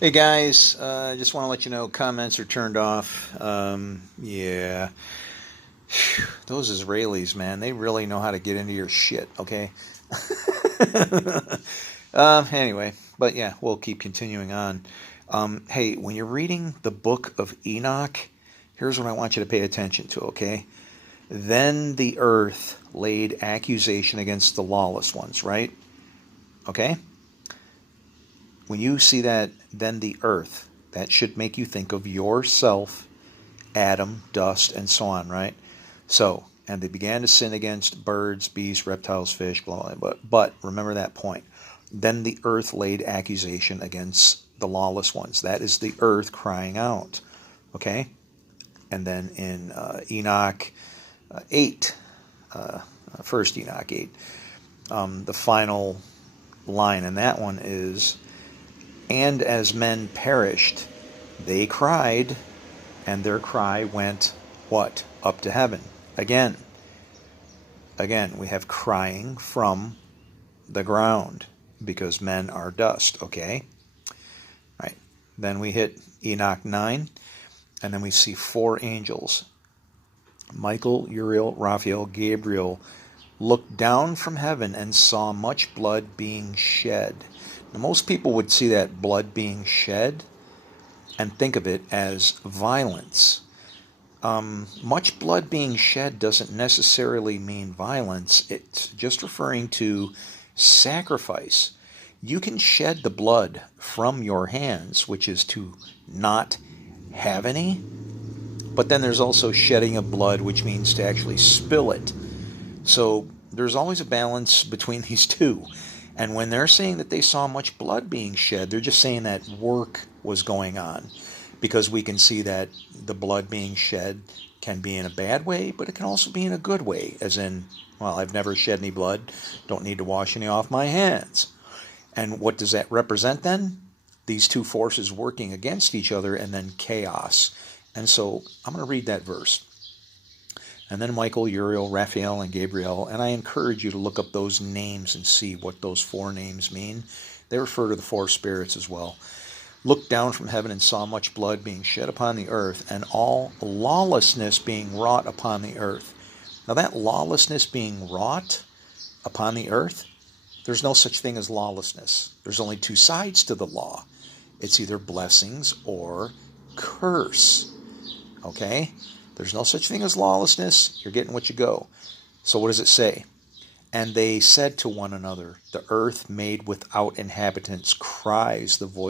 Hey guys, I just want to let you know comments are turned off. Yeah, those Israelis, man, they really know how to get into your shit, okay? Anyway, but yeah, we'll keep continuing on. Hey, when you're reading the book of Enoch, here's what I want you to pay attention to, okay? Then the earth laid accusation against the lawless ones, right? Okay? When you see that, then the earth, that should make you think of yourself, Adam, dust, and so on, right? So, and they began to sin against birds, beasts, reptiles, fish, blah, blah, blah. But remember that point. Then the earth laid accusation against the lawless ones. That is the earth crying out. Okay? And then in Enoch 8, first Enoch 8, the final line in that one is, and as men perished, they cried, and their cry went, what? Up to heaven. Again, we have crying from the ground because men are dust, okay? Right. Then we hit Enoch 9, and then we see four angels. Michael, Uriel, Raphael, Gabriel looked down from heaven and saw much blood being shed. Now, most people would see that blood being shed and think of it as violence. Much blood being shed doesn't necessarily mean violence. It's just referring to sacrifice. You can shed the blood from your hands, which is to not have any, but then there's also shedding of blood, which means to actually spill it. So there's always a balance between these two. And when they're saying that they saw much blood being shed, they're just saying that work was going on, because we can see that the blood being shed can be in a bad way, but it can also be in a good way, as in, well, I've never shed any blood, don't need to wash any off my hands. And what does that represent then? These two forces working against each other, and then chaos. And so I'm going to read that verse. And then Michael, Uriel, Raphael, and Gabriel, and I encourage you to look up those names and see what those four names mean. They refer to the four spirits as well. Looked down from heaven and saw much blood being shed upon the earth, and all lawlessness being wrought upon the earth. Now that lawlessness being wrought upon the earth, there's no such thing as lawlessness. There's only two sides to the law. It's either blessings or curse. Okay? There's no such thing as lawlessness. You're getting what you go. So what does it say? And they said to one another, the earth made without inhabitants cries the voice